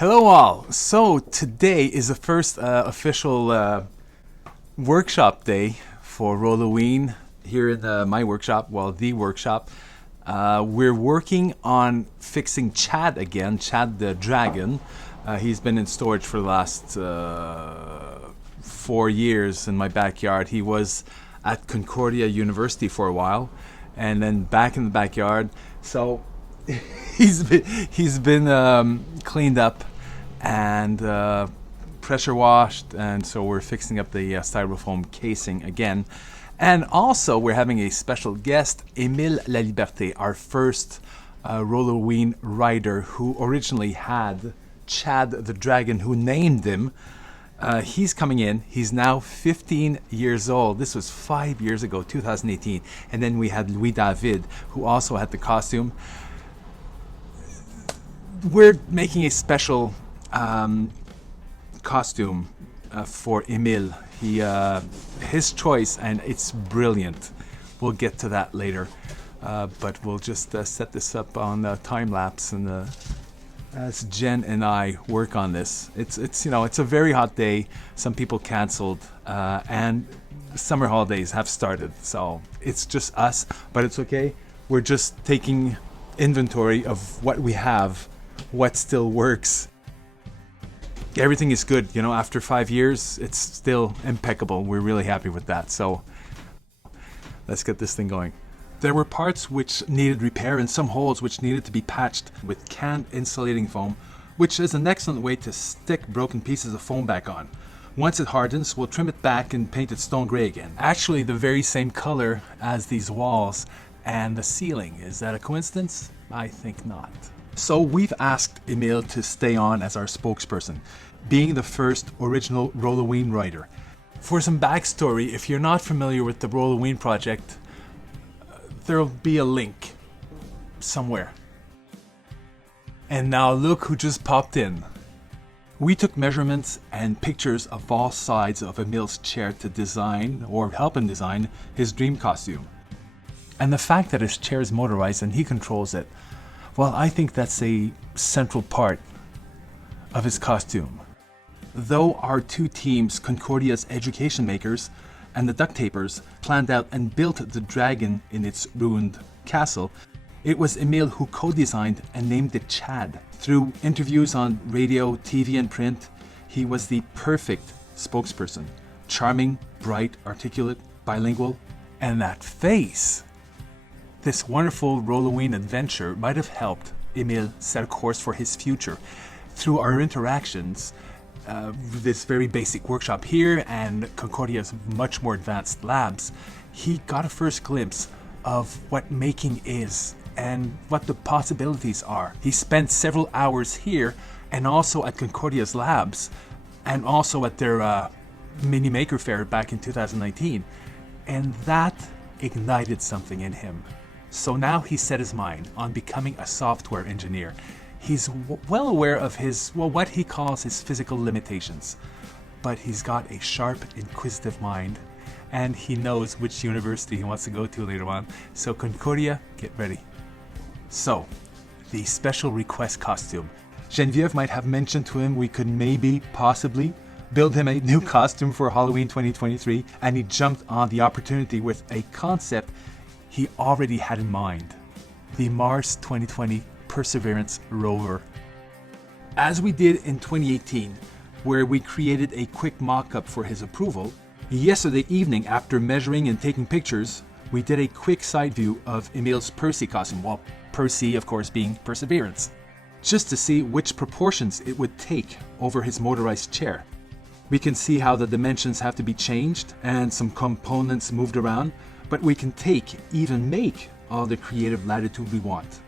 Hello all. So today is the first official workshop day for Rolloween here in my workshop, the workshop. We're working on fixing Chad again, Chad the dragon. He's been in storage for the last 4 years in my backyard. He was at Concordia University for a while and then back in the backyard. So he's been cleaned up and pressure washed, and so we're fixing up the styrofoam casing again. And also we're having a special guest, Émile Laliberté, our first Rolloween rider, who originally had Chad the dragon, who named him. He's coming in. He's now 15 years old. This was 5 years ago, 2018. And then we had Louis David, who also had the costume. We're making a special costume for Émile. His choice, and it's brilliant. We'll get to that later, but we'll just set this up on time lapse, and as Jen and I work on this, it's a very hot day. Some people canceled, and summer holidays have started, so it's just us. But it's okay. We're just taking inventory of what we have, what still works. Everything is good, after 5 years, it's still impeccable. We're really happy with that. So let's get this thing going. There were parts which needed repair and some holes which needed to be patched with canned insulating foam, which is an excellent way to stick broken pieces of foam back on. Once it hardens, we'll trim it back and paint it stone gray again. Actually, the very same color as these walls and the ceiling. Is that a coincidence? I think not. So we've asked Émile to stay on as our spokesperson, being the first original Rolloween writer. For some backstory, if you're not familiar with the Rolloween Project, there'll be a link somewhere. And now look who just popped in. We took measurements and pictures of all sides of Émile's chair to design, or help him design, his dream costume. And the fact that his chair is motorized and he controls it, well, I think that's a central part of his costume. Though our two teams, Concordia's education makers and the duct tapers, planned out and built the dragon in its ruined castle, it was Émile who co-designed and named it Chad. Through interviews on radio, TV, and print, he was the perfect spokesperson. Charming, bright, articulate, bilingual, and that face! This wonderful Rolloween adventure might have helped Émile set a course for his future. Through our interactions, this very basic workshop here and Concordia's much more advanced labs, he got a first glimpse of what making is and what the possibilities are. He spent several hours here and also at Concordia's labs and also at their mini maker fair back in 2019, and that ignited something in him. So now he set his mind on becoming a software engineer. He's well aware of what he calls his physical limitations, but he's got a sharp, inquisitive mind, and he knows which university he wants to go to later on. So Concordia, get ready. So, the special request costume. Geneviève might have mentioned to him we could possibly build him a new costume for Halloween 2023, and he jumped on the opportunity with a concept he already had in mind: the Mars 2020 Perseverance rover. As we did in 2018, where we created a quick mock-up for his approval, yesterday evening, after measuring and taking pictures, we did a quick side view of Émile's Percy costume, while Percy, of course, being Perseverance, just to see which proportions it would take over his motorized chair. We can see how the dimensions have to be changed and some components moved around, but we can even make all the creative latitude we want.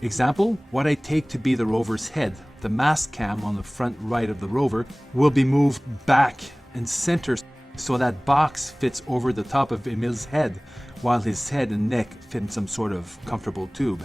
Example, what I take to be the rover's head, the mast cam on the front right of the rover, will be moved back and center so that box fits over the top of Émile's head, while his head and neck fit in some sort of comfortable tube.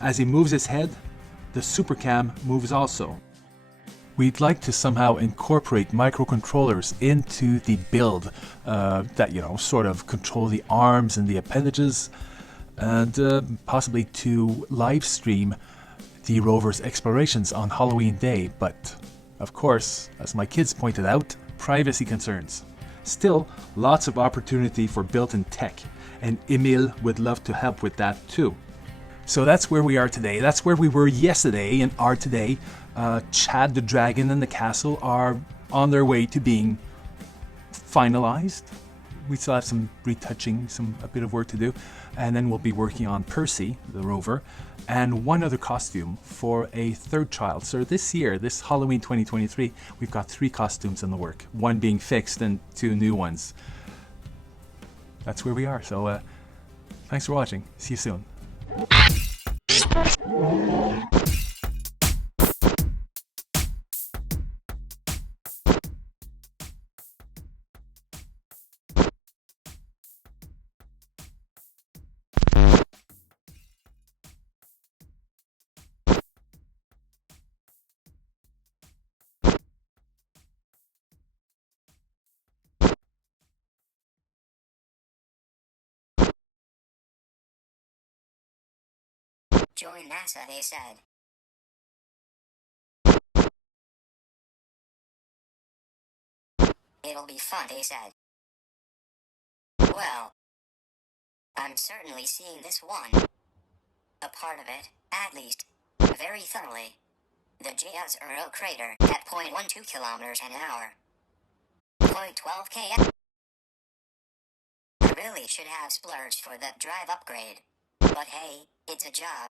As he moves his head, the super cam moves also. We'd like to somehow incorporate microcontrollers into the build that, sort of control the arms and the appendages, and possibly to live stream the rover's explorations on Halloween Day, but, of course, as my kids pointed out, privacy concerns. Still, lots of opportunity for built-in tech, and Emil would love to help with that too. So that's where we are today. That's where we were yesterday and are today. Chad the Dragon and the castle are on their way to being finalized. We still have some retouching, a bit of work to do. And then we'll be working on Percy, the rover, and one other costume for a third child. So this year, this Halloween 2023, we've got 3 costumes in the work. 1 being fixed and 2 new ones. That's where we are. So thanks for watching. See you soon. Join NASA, they said. It'll be fun, they said. Well, I'm certainly seeing this one. A part of it, at least, very thoroughly. The Jezero crater at 0.12 kilometers an hour. 0.12 km. I really should have splurged for that drive upgrade. But hey, it's a job.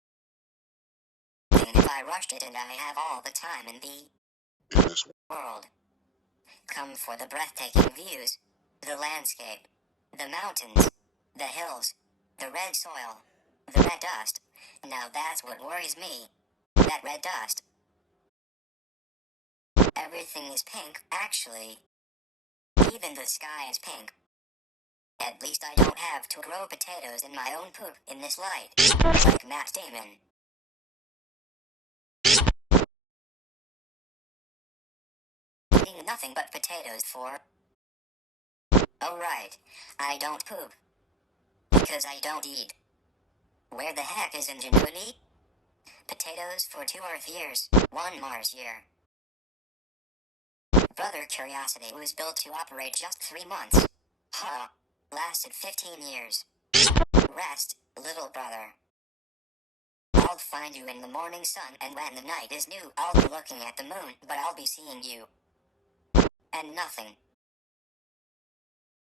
If I rushed it and I have all the time in this world. Come for the breathtaking views, the landscape, the mountains, the hills, the red soil, the red dust. Now that's what worries me. That red dust. Everything is pink, actually. Even the sky is pink. At least I don't have to grow potatoes in my own poop in this light, like Matt Damon. Eating nothing but potatoes for... Oh right, I don't poop. Because I don't eat. Where the heck is ingenuity? Potatoes for 2 Earth years, 1 Mars year. Brother Curiosity was built to operate just 3 months. Huh. Lasted 15 years. Rest, little brother. I'll find you in the morning sun, and when the night is new, I'll be looking at the moon, but I'll be seeing you. And nothing.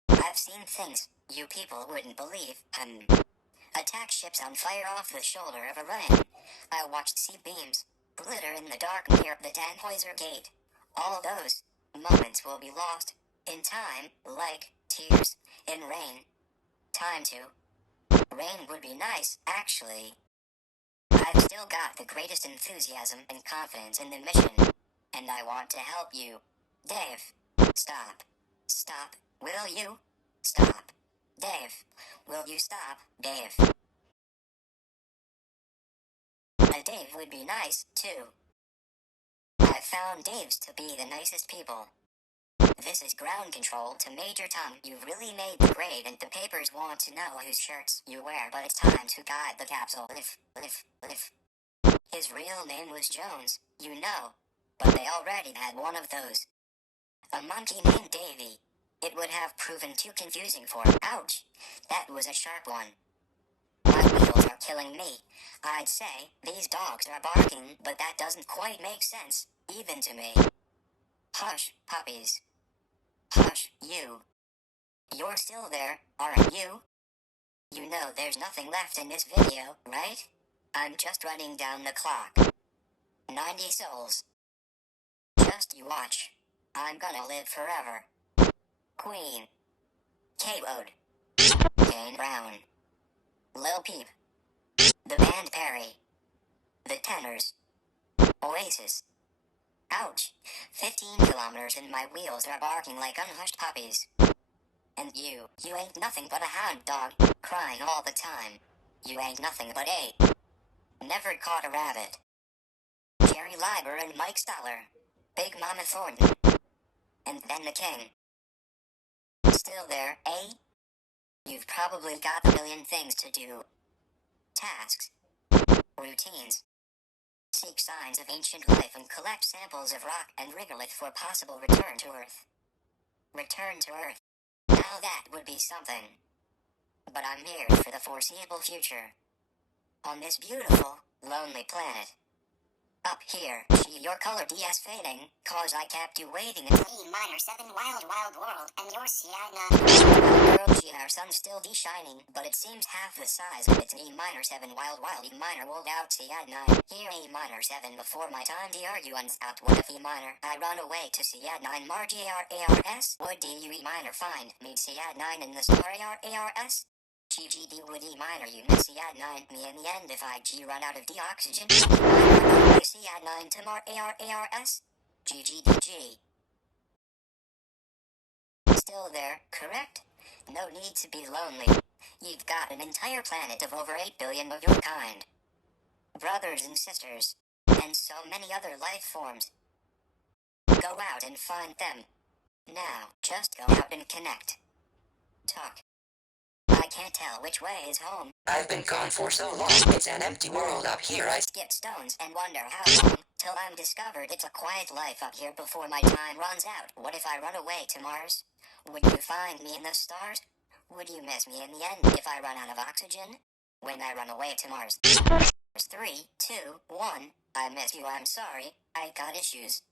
I've seen things you people wouldn't believe. Attack ships on fire off the shoulder of Orion. I watched sea beams glitter in the dark near the Tannhäuser Gate. All those moments will be lost in time, like tears in rain. Time to. Rain would be nice, actually. I've still got the greatest enthusiasm and confidence in the mission, and I want to help you. Dave, stop. Stop, will you? Stop. Dave, will you stop? Dave. A Dave would be nice, too. I've found Daves to be the nicest people. This is ground control to Major Tom. You've really made the grade and the papers want to know whose shirts you wear, but it's time to guide the capsule. If. His real name was Jones, you know, but they already had one of those. A monkey named Davy. It would have proven too confusing for... Ouch! That was a sharp one. My wheels are killing me. I'd say these dogs are barking, but that doesn't quite make sense, even to me. Hush, puppies. Hush, you. You're still there, aren't you? You know there's nothing left in this video, right? I'm just running down the clock. 90 souls. Just you watch. I'm gonna live forever. Queen. K-Woad. Kane Brown. Lil Peep. The Band Perry. The Tenors. Oasis. Ouch. 15 kilometers and my wheels are barking like unhushed puppies. And you ain't nothing but a hound dog, crying all the time. You ain't nothing but a... Never caught a rabbit. Jerry Leiber and Mike Stoller. Big Mama Thornton. And then the king. Still there, eh? You've probably got a million things to do. Tasks. Routines. seek signs of ancient life and collect samples of rock and regolith for possible return to Earth. Return to Earth. Now that would be something. But I'm here for the foreseeable future. On this beautiful, lonely planet. Up here, see your color DS fading, cause I kept you waiting until E minor 7 wild world, and your Sienna. Girl, gee, our sun's still de-shining, but it seems half the size of its E minor 7 wild E minor rolled out Sienna. Here E minor 7 before my time the arguments out what if E minor. I run away to Sienna 9 Mar GRARS. What do you E minor find? Meet Sienna 9 in the star ARS. GGD would E minor you miss at 9 me in the end if I G run out of deoxygen. C at 9 to Mar ARS. GGDG. Still there, correct? No need to be lonely. You've got an entire planet of over 8 billion of your kind. Brothers and sisters. And so many other life forms. Go out and find them. Now, just go out and connect. Talk. I can't tell which way is home. I've been gone for so long, it's an empty world up here. I Skip stones and wonder how long, till I'm discovered it's a quiet life up here before my time runs out. What if I run away to Mars? Would you find me in the stars? Would you miss me in the end if I run out of oxygen? When I run away to Mars. 3, 2, 1, I miss you, I'm sorry, I got issues.